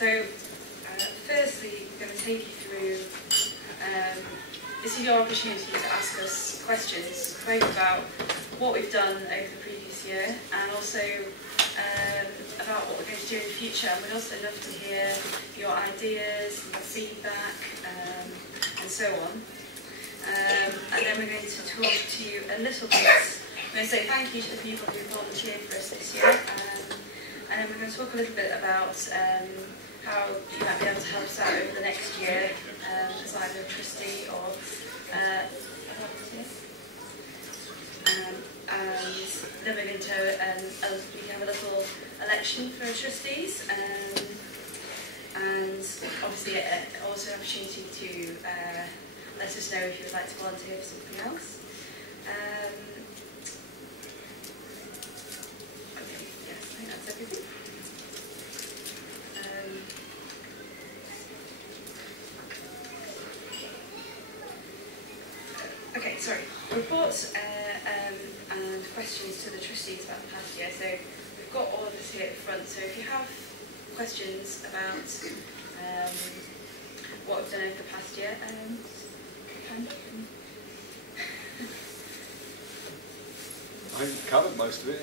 So, firstly, we're going to take you through, this is your opportunity to ask us questions, both about what we've done over the previous year and also about what we're going to do in the future. And we'd also love to hear your ideas, your feedback, and so on. And then we're going to talk to you a little bit. We're going to say thank you to the people who volunteered for us this year. And then we're going to talk a little bit about how you might be able to help us out over the next year as either a trustee or a volunteer. And then we're going to we can have a little election for trustees, and obviously also an opportunity to let us know if you would like to volunteer for something else. Okay, yes, I think that's everything. Okay, sorry. Reports and questions to the trustees about the past year. So we've got all of this here at the front. So if you have questions about what we've done over the past year, I covered most of it.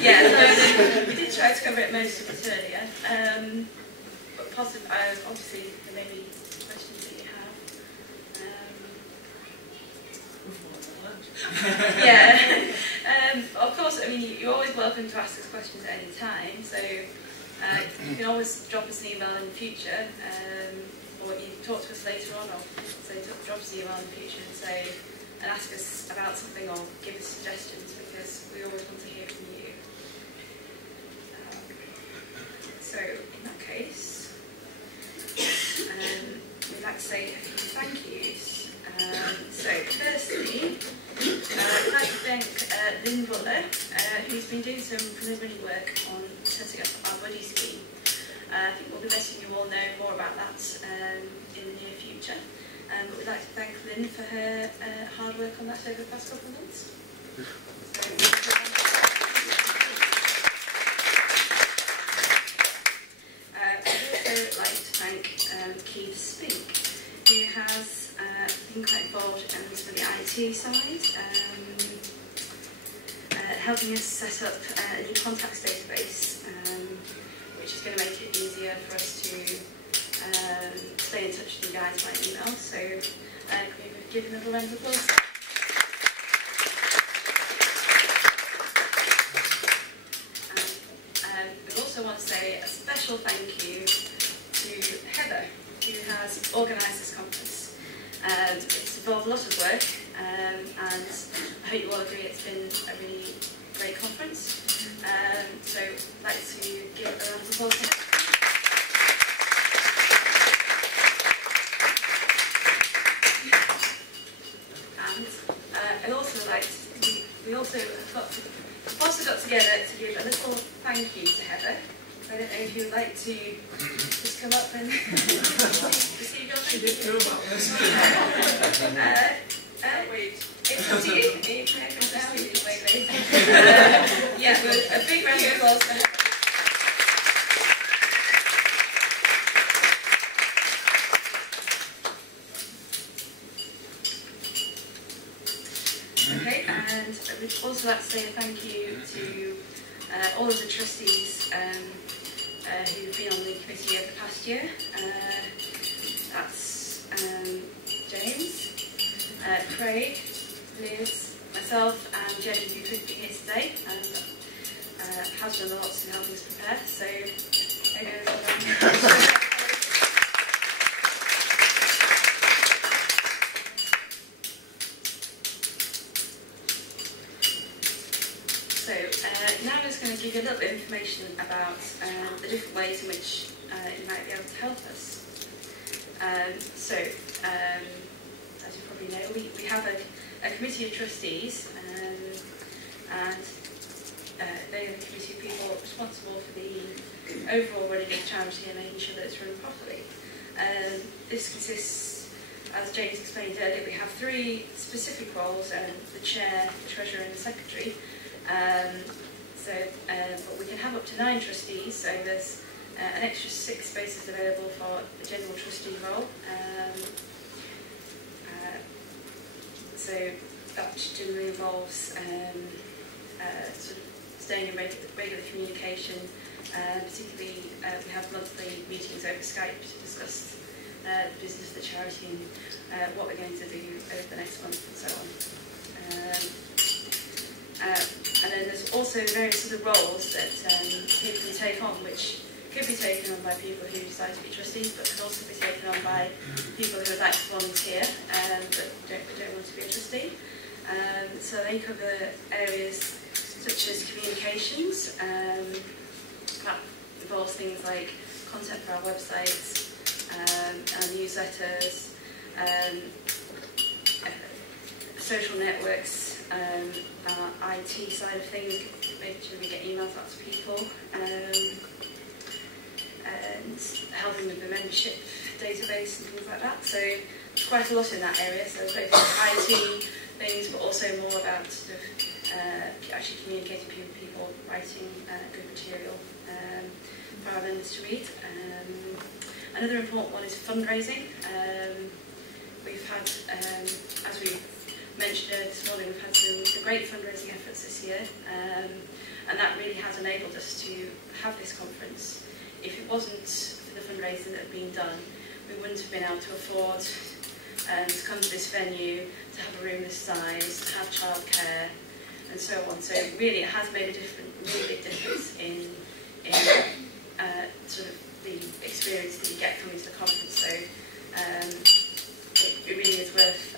yeah, so we did try to cover it most of it earlier. But possibly, obviously, there may be questions that you have. Yeah. Of course, I mean, you're always welcome to ask us questions at any time. So you can always drop us an email in the future, or you can talk to us later on, or so drop us an email in the future and ask us about something or give us suggestions, because we always want to hear from you. So in that case, we'd like to say a few thank yous. So firstly, I'd like to thank Lynn Butler, who's been doing some preliminary work on setting up our buddy scheme. I think we'll be letting you all know more about that in the near future. But we'd like to thank Lynn for her hard work on that over the past couple of months. I'd also like to thank Keith Spink, who has been quite involved in some of the IT side, helping us set up a new contacts database, which is going to make it easier for us to stay in touch with you guys by email. So can we give him a little round of applause? We also want to say a special thank you to Heather, who has organised this conference. It's involved a lot of work, and I hope you all agree it's been a really great conference. So I'd like to give a round of applause to Heather. I'd also like to, we also got together to give a little thank you to Heather. I don't know if you would like to just come up and receive your thank you. She didn't know about this. It's up to you. You can open now, you can wait later. Yeah, a big round of applause for Heather. Okay, and we'd also like to say a thank you to all of the trustees who've been on the committee over the past year. That's James, Craig, Liz, myself and Jenny, who couldn't be here today, and has done a lot to help us prepare. So, now I'm just going to give you a little bit of information about the different ways in which you might be able to help us. As you probably know, we have a committee of trustees, and they are the committee of people responsible for the overall running of the charity and making sure that it's run properly. This consists, as James explained earlier, we have 3 specific roles: the chair, the treasurer and the secretary. But we can have up to 9 trustees, so there's an extra 6 spaces available for the general trustee role. So that generally involves sort of staying in regular communication. Particularly, we have monthly meetings over Skype to discuss the business of the charity and what we're going to do over the next month and so on. And then there's also various sort of roles that people can take on, which could be taken on by people who decide to be trustees, but could also be taken on by people who would like to volunteer but don't want to be a trustee. So they cover areas such as communications. That involves things like content for our websites, our newsletters, social networks, our IT side of things, making sure we get emails out to people, and helping with the membership database and things like that. So there's quite a lot in that area. So both IT things, but also more about sort of actually communicating with people, writing good material for our members to read. Another important one is fundraising. We've had, as we mentioned earlier this morning, we've had some great fundraising efforts this year, and that really has enabled us to have this conference. If it wasn't for the fundraising that had been done, we wouldn't have been able to afford to come to this venue, to have a room this size, to have childcare, and so on. So really it has made a really big difference in sort of the experience that you get coming to the conference. So it really is worth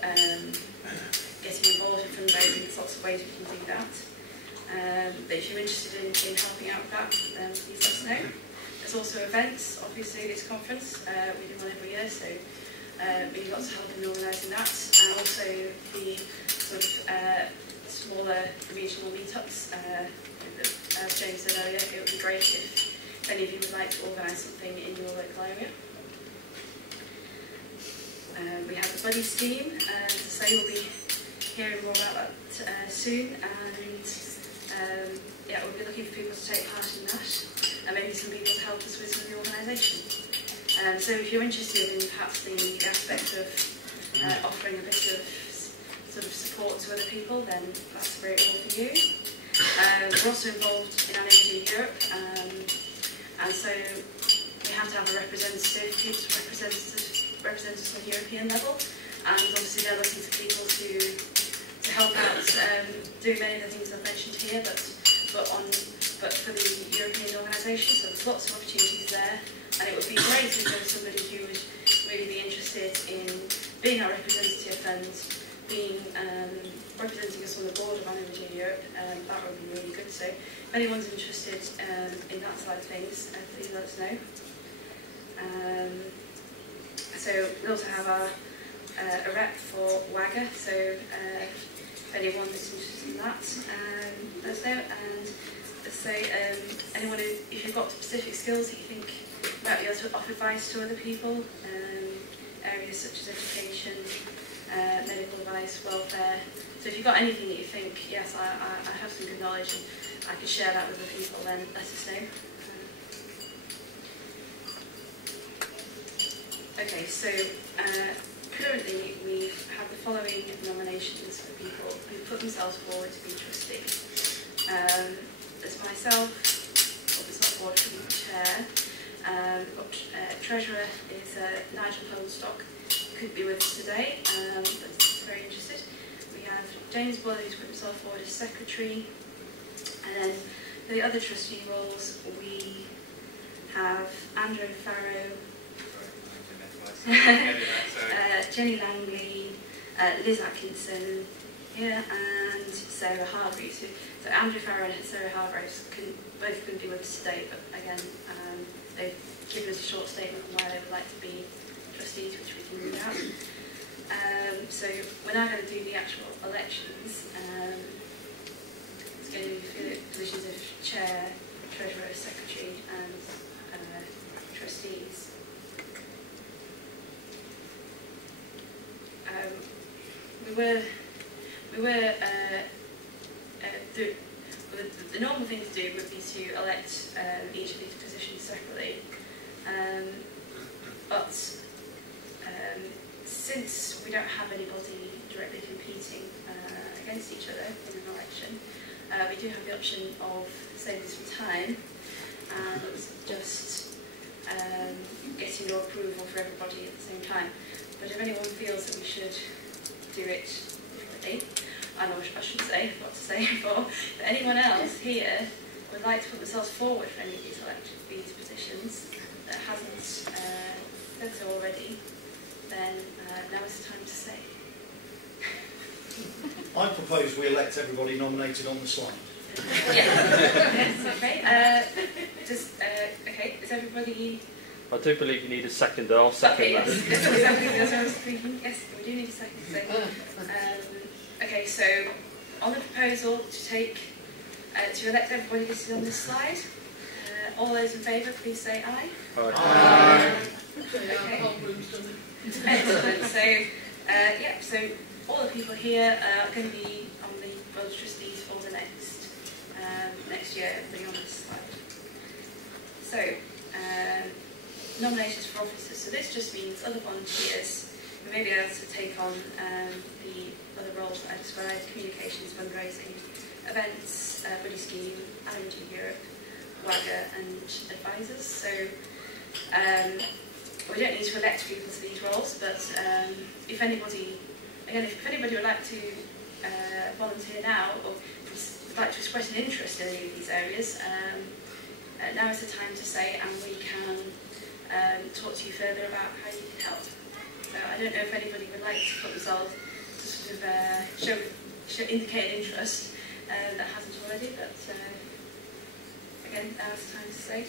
getting involved in fundraising. There's lots of ways we can do that. But if you're interested in helping out with that, please let us know. There's also events, obviously this conference, we do one every year, so we got to help in organising that, and also the sort of smaller regional meetups. As James said earlier, it would be great if any of you would like to organise something in your local area. We have the buddy scheme, as I say, we'll be hearing more about that soon, and yeah, we'll be looking for people to take part in that, and maybe some people to help us with some of the organisation. So if you're interested in perhaps the aspect of offering a bit of sort of support to other people, then that's a great role for you. We're also involved in Aniridia Europe, and so we have to have a representative, people to represent us on the European level, and obviously they're looking for people to help out doing many of the things I've mentioned here, but for the European organisation. So there's lots of opportunities there, and it would be great if there was somebody who would really be interested in being our representative and being representing us on the board of Aniridia Europe. That would be really good. So if anyone's interested in that side of things, please let us know. So we also have a rep for WAGA, so if anyone is interested in that, let us know. And let's say anyone who, if you've got specific skills that you think might be able to offer advice to other people, areas such as education, medical advice, welfare. So if you've got anything that you think, yes, I have some good knowledge and I can share that with other people, then let us know. Okay, so currently we have the following nominations for people who put themselves forward to be trustee. There's myself, put myself forward to be chair. We've got treasurer is Nigel Holstock, could be with us today, but very interested. We have James Buller, who's put himself forward as secretary, and then for the other trustee roles we have Andrew Farrow, Jenny Langley, Liz Atkinson here, and Sarah Hargreaves. So Andrew Farrow and Sarah Hargreaves both couldn't be with us today, but again they've given us a short statement on why they would like to be trustees, which we can read out. So we're now going to do the actual elections. It's going to be for the positions of chair, treasurer, secretary, and trustees. the normal thing to do would be to elect each of these positions separately. But since we don't have anybody directly competing against each other in an election, we do have the option of saving some time and just getting your approval for everybody at the same time. But if anyone feels that we should do it differently, I know I should say what to say for, if anyone else here would like to put themselves forward for any of these positions that hasn't said so already, then now is the time to say. I propose we elect everybody nominated on the slide. Yes. Okay. Okay. Is everybody? I do believe you need a seconder. I'll second that. Yes. That's exactly what I was thinking. Yes, we do need a second. So, okay. So, on the proposal to take to elect everybody listed on this slide, all those in favour, please say aye. Aye. Okay. Excellent. So, yeah. So, all the people here are going to be on the Board of Trustees for the next year. Everybody on this slide. So, nominations for officers. So this just means other volunteers who may be able to take on the other roles that I described: communications, fundraising, events, buddy scheme, Aniridia Europe, WAGA, and advisors. So we don't need to elect people to these roles, but if anybody would like to volunteer now, or would like to express an interest in any of these areas, now is the time to say, and we can talk to you further about how you can help. So I don't know if anybody would like to put themselves to sort of indicate an interest that hasn't already, but again, now is the time to say.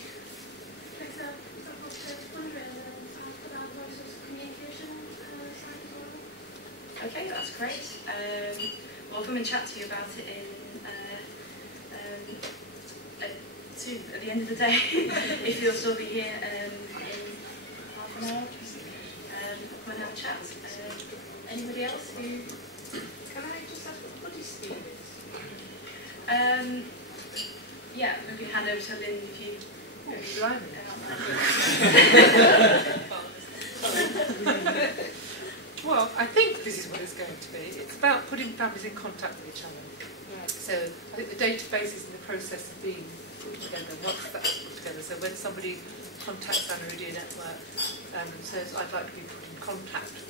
Okay, that's great. We'll come and chat to you about it in soon, at the end of the day, if you'll still be here in half an hour. Come and have a chat. Anybody else who? Can I just ask what buddy scheme is? Yeah, maybe hand over to Lynn if you. Well, I think this is what it's going to be. It's about putting families in contact with each other. Right. So I think the database is in the process of being put together. Once that's put together, so when somebody contacts Aniridia Network and says, I'd like to be put in contact with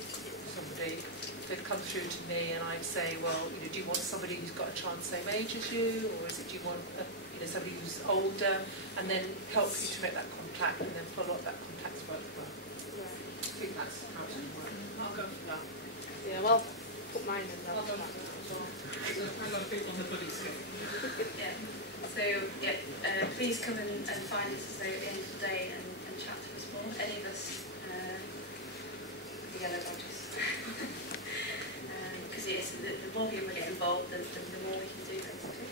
somebody, they'd come through to me and I'd say, well, do you want somebody who's got a child the same age as you, or do you want somebody who's older, and then help you to make that contact and then follow up that contact's work well. Right. I think that's how it's going to work. I'll go for that. Yeah, well, put mine in there. I'll go for that as well. There's a lot of people on the buddy scheme. Yeah. So yeah, please come and find us at the end of the day and chat to us more. Any of us, the yellow badges. Because yes, the more people get involved, the more we can do basically.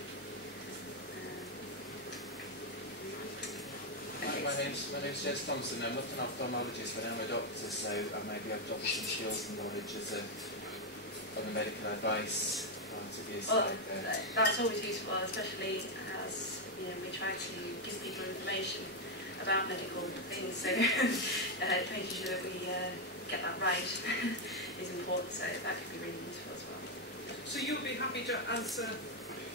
My name's Jess Thompson. I'm not an ophthalmologist, but I'm a doctor, so maybe I've got some skills and knowledge on the medical advice part of your side there. That's always useful, especially as we try to give people information about medical things. So making sure that we get that right is important. So that could be really useful as well. So you'll be happy to answer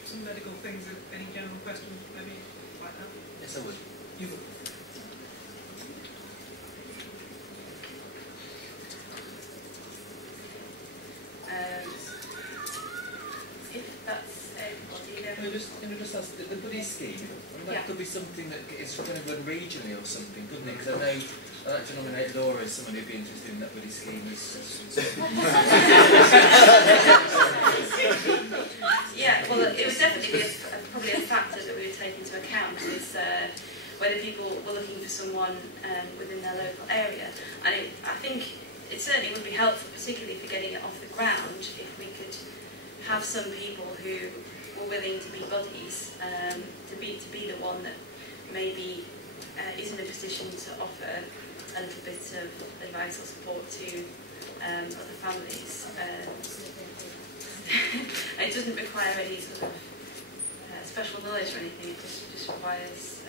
some medical things, any general questions, maybe like that? Yes, I would. You would. If that's everybody, then Can I just ask, the buddy scheme, that could be something that is going to run regionally or something, couldn't it? Because I know I'd like to nominate Laura as someone who'd be interested in that buddy scheme. yeah, well, it would definitely be probably a factor that we would take into account is whether people were looking for someone within their local area. And I think it certainly would be helpful, particularly for getting it off the ground, if we could have some people who were willing to be buddies, to be the one that maybe is in a position to offer a little bit of advice or support to other families. It doesn't require any sort of special knowledge or anything. It just requires,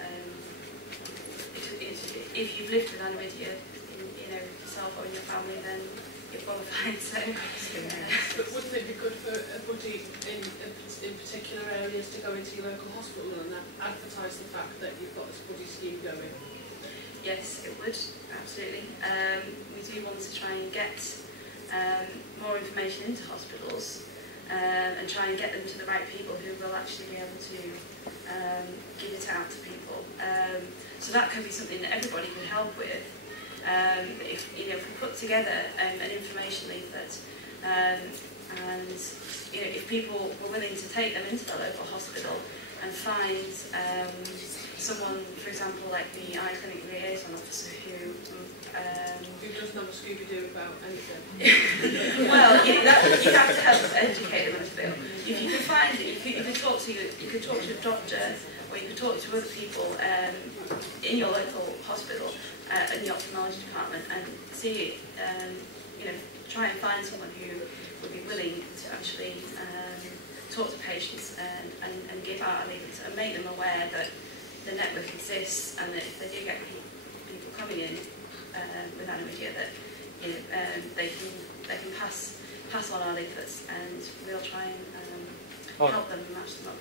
if you've lived with Aniridia, you know, yourself or in your family, then you're qualified. So, but wouldn't it be good for a buddy in particular areas to go into your local hospital and advertise the fact that you've got this buddy scheme going? Yes, it would, absolutely. We do want to try and get more information into hospitals and try and get them to the right people who will actually be able to give it out to people. So that could be something that everybody could help with. If we put together an information leaflet, and if people were willing to take them into the local hospital and find someone, for example, like the eye clinic liaison officer who doesn't have a Scooby-Doo about anything. Well, you have to help educate them a little bit. If you could find it, you could talk to a doctor, or you could talk to other people in your local hospital, in the ophthalmology department, and see, try and find someone who would be willing to actually talk to patients and give out a leaflet and make them aware that the network exists, and that if they do get people coming in with Aniridia, that they can pass on our leaflets, and we'll try and help them and match them up.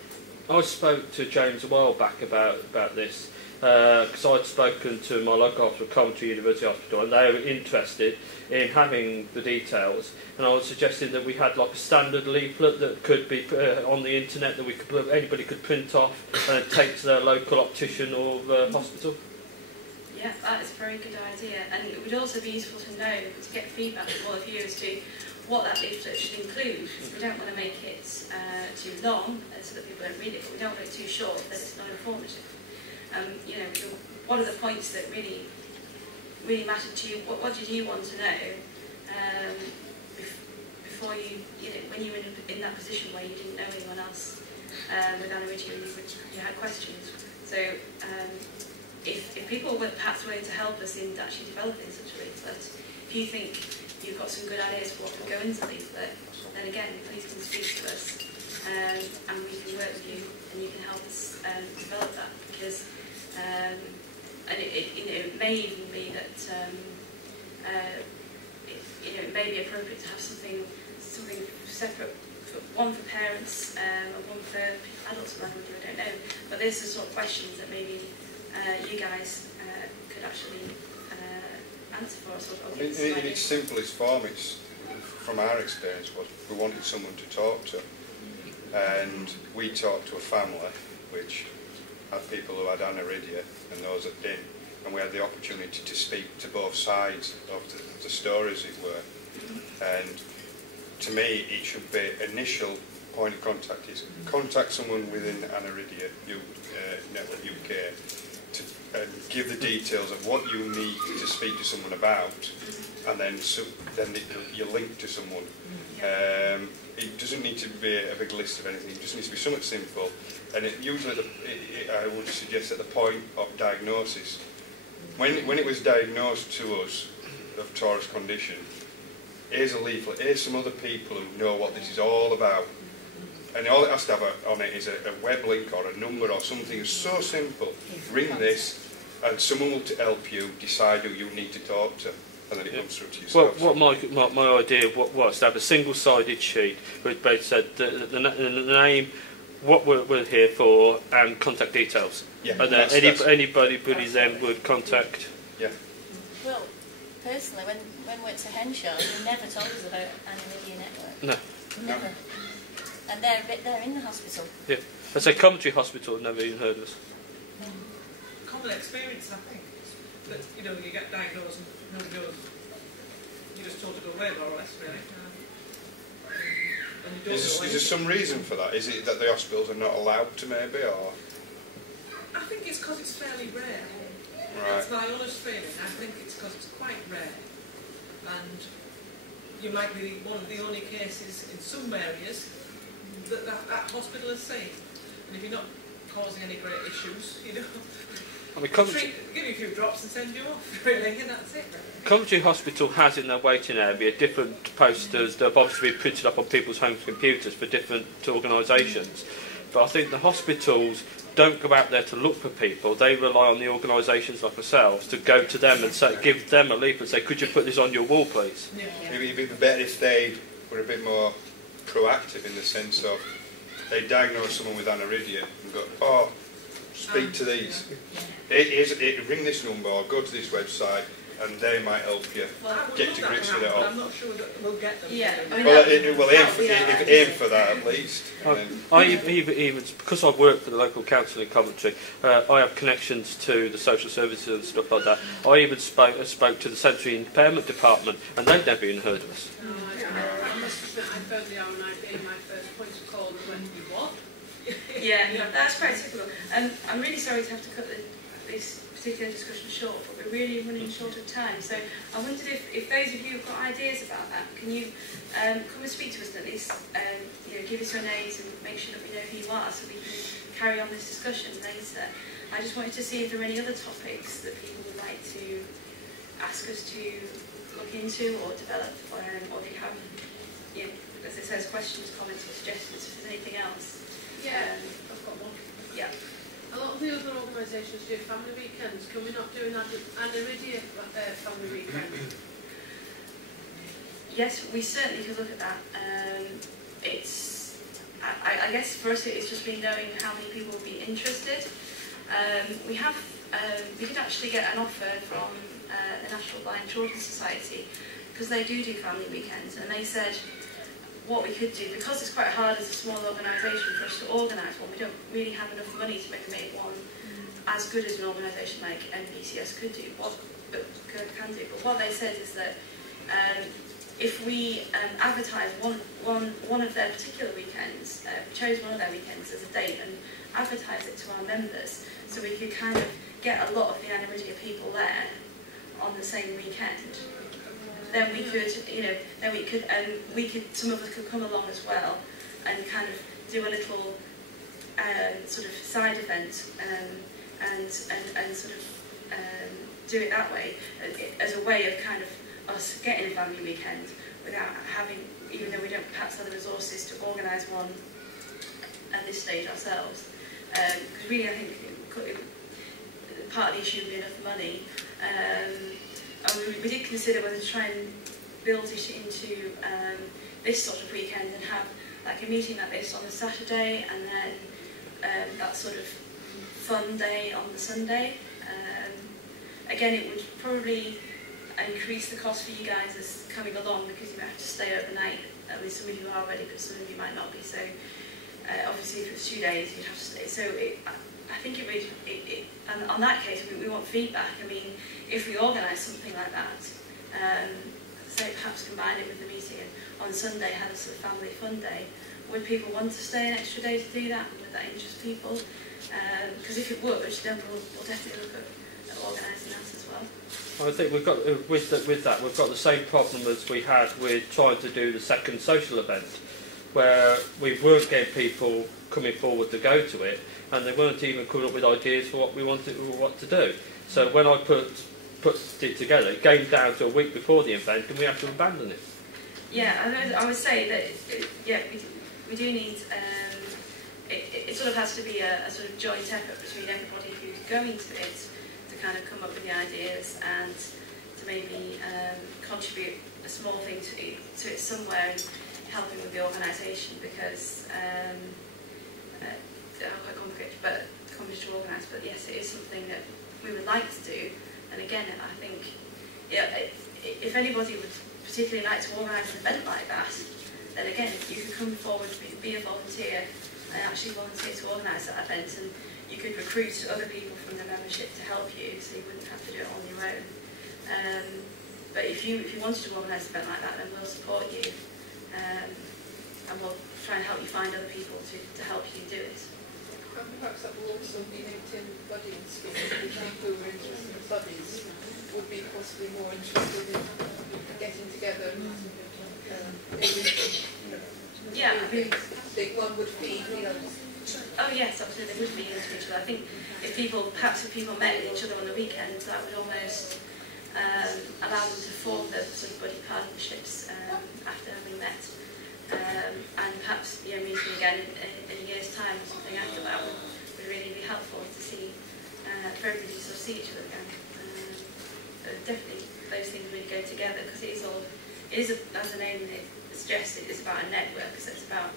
I spoke to James a while back about this, because I'd spoken to my local hospital, Coventry University Hospital, and they were interested in having the details, and I was suggesting that we had like a standard leaflet that could be on the internet, that anybody could print off and then take to their local optician or hospital. Yeah, that is a very good idea, and it would also be useful to know, to get feedback from all of you as to what that leaflet should include. We don't want to make it too long so that people don't read it, but we don't want it too short that it's not informative. What are the points that really matter to you? What did you want to know before when you were in that position where you didn't know anyone else with Aniridia and you had questions? So if people were perhaps willing to help us in actually developing such a leaflet, if you think you've got some good ideas for what could go into the leaflet, then again, please come speak to us, and we can work with you, and you can help us develop that, because it may even be that it may be appropriate to have something separate, one for parents and one for adults with Aniridia, I don't know. But there's the sort of questions that maybe you guys could actually answer for us. In its simplest form, it's, from our experience, was we wanted someone to talk to, and we talked to a family which had people who had Aniridia and those that didn't, and we had the opportunity to speak to both sides of the story, as it were. And to me, it should be initial point of contact is contact someone within Aniridia Network UK to give the details of what you need to speak to someone about, and then you link to someone. It doesn't need to be a big list of anything, it just needs to be something simple, and I would suggest at the point of diagnosis, when it was diagnosed to us of Taurus condition, here's a leaflet, here's some other people who know what this is all about, and all it has to have on it is a web link or a number or something. It's so simple. Ring this, and someone will help you decide who you need to talk to, and then it comes through to yourself. Well, what my idea was to have a single-sided sheet which basically said the name, what we're here for, and contact details. Yeah, and then anybody then would contact. Yeah. Well, personally, when we went to Henshaw, they never told us about Aniridia Network. No. Never. No. And they're in the hospital. Yeah. I say Coventry Hospital, never even heard of us. Common experience, I think. That you get diagnosed and nobody knows. You're just told to go away, more or less, really. And you don't Is there some reason for that? Is it that the hospitals are not allowed to, maybe, or? I think it's because it's fairly rare. Right. That's my honest feeling. I think it's because it's quite rare, and you might be one of the only cases in some areas that hospital has seen. And if you're not causing any great issues, I mean, give you a few drops and send you off, really, and that's it. Really. Coventry Hospital has in their waiting area different posters that have obviously been printed up on people's home computers for different organisations. But I think the hospitals don't go out there to look for people. They rely on the organisations like ourselves to go to them and say, give them a leaflet and say, could you put this on your wall, please? It'd be better if they were a bit more proactive in the sense of they diagnose someone with Aniridia and go, oh, speak to these. Ring this number or go to this website and they might help you get to grips with it all. I'm not sure that we'll get them. Yeah. Well, aim for that at least. I even because I work for the local council in Coventry, I have connections to the social services and stuff like that. I even spoke to the sensory impairment department, and they'd never even heard of us. I must admit, I phoned the RNI being my first point of call and went, you what? Yeah, that's quite typical. I'm really sorry to have to cut this particular discussion short, but we're really running short of time. So I wondered if those of you have got ideas about that, can you come and speak to us and at least give us your names and make sure that we know who you are so we can carry on this discussion later. I just wanted to see if there are any other topics that people would like to ask us to look into or develop, or if you have, as it says, questions, comments or suggestions, if there's anything else. Yeah, I've got one. Yeah. A lot of the other organisations do family weekends. Can we not do an Aniridia family weekend? Yes, we certainly could look at that. I guess for us it's just been knowing how many people will be interested. We could actually get an offer from the National Blind Children's Society, because they do family weekends, and they said what we could do, because it's quite hard as a small organisation for us to organise one, we don't really have enough money to make one as good as an organisation like NBCS could do, can do. But what they said is that if we advertise one of their particular weekends, chose one of their weekends as a date and advertise it to our members, so we could kind of get a lot of the Aniridia people there on the same weekend. Then we could, some of us could come along as well and kind of do a little sort of side event and sort of do it that way as a way of kind of us getting a family weekend without having, even though we don't perhaps have the resources to organise one at this stage ourselves. Because really, I think part of the issue would be enough money. We did consider whether to try and build it into this sort of weekend and have like a meeting like this on a Saturday and then that sort of fun day on the Sunday. Again, it would probably increase the cost for you guys as coming along, because you might have to stay overnight. At least some of you are already, but some of you might not be. So obviously, if it was 2 days, you'd have to stay. So I think it would. And on that case, we want feedback. I mean, if we organise something like that, say perhaps combine it with the meeting and on Sunday had a sort of family fun day, would people want to stay an extra day to do that? Would that interest people? Because if it would, then we'll definitely look at organising that as well. I think we've got with that we've got the same problem as we had with trying to do the second social event, where we weren't getting people coming forward to go to it, and they weren't even coming up with ideas for what we wanted or what to do. So when I put it together, it came down to a week before the event, and we had to abandon it. Yeah, I would say that we do need. It sort of has to be a sort of joint effort between everybody who's going to it to kind of come up with the ideas and to maybe contribute a small thing to it somewhere and helping with the organisation, because they're quite complicated, but complicated to organise. But yes, it is something that we would like to do. And again, I think if anybody would particularly like to organise an event like that, then again, you could come forward, be a volunteer, and actually volunteer to organise that event, and you could recruit other people from the membership to help you, so you wouldn't have to do it on your own. But if you wanted to organise an event like that, then we'll support you, and we'll try and help you find other people to help you do it. And perhaps that will also be linked in buddying schemes. People who are interested in buddies would be possibly more interested in getting together. Yeah, I mean, think one would feed the other. Oh yes, absolutely, they would feed into each other. I think if people met with each other on the weekends, that would almost allow them to form the sort of buddy partnerships after having met. and perhaps meeting again in a year's time or something after that would really be helpful to see, for everybody to sort of see each other again. Definitely those things really go together, because it is, as the name suggests, it is about a network, so it's about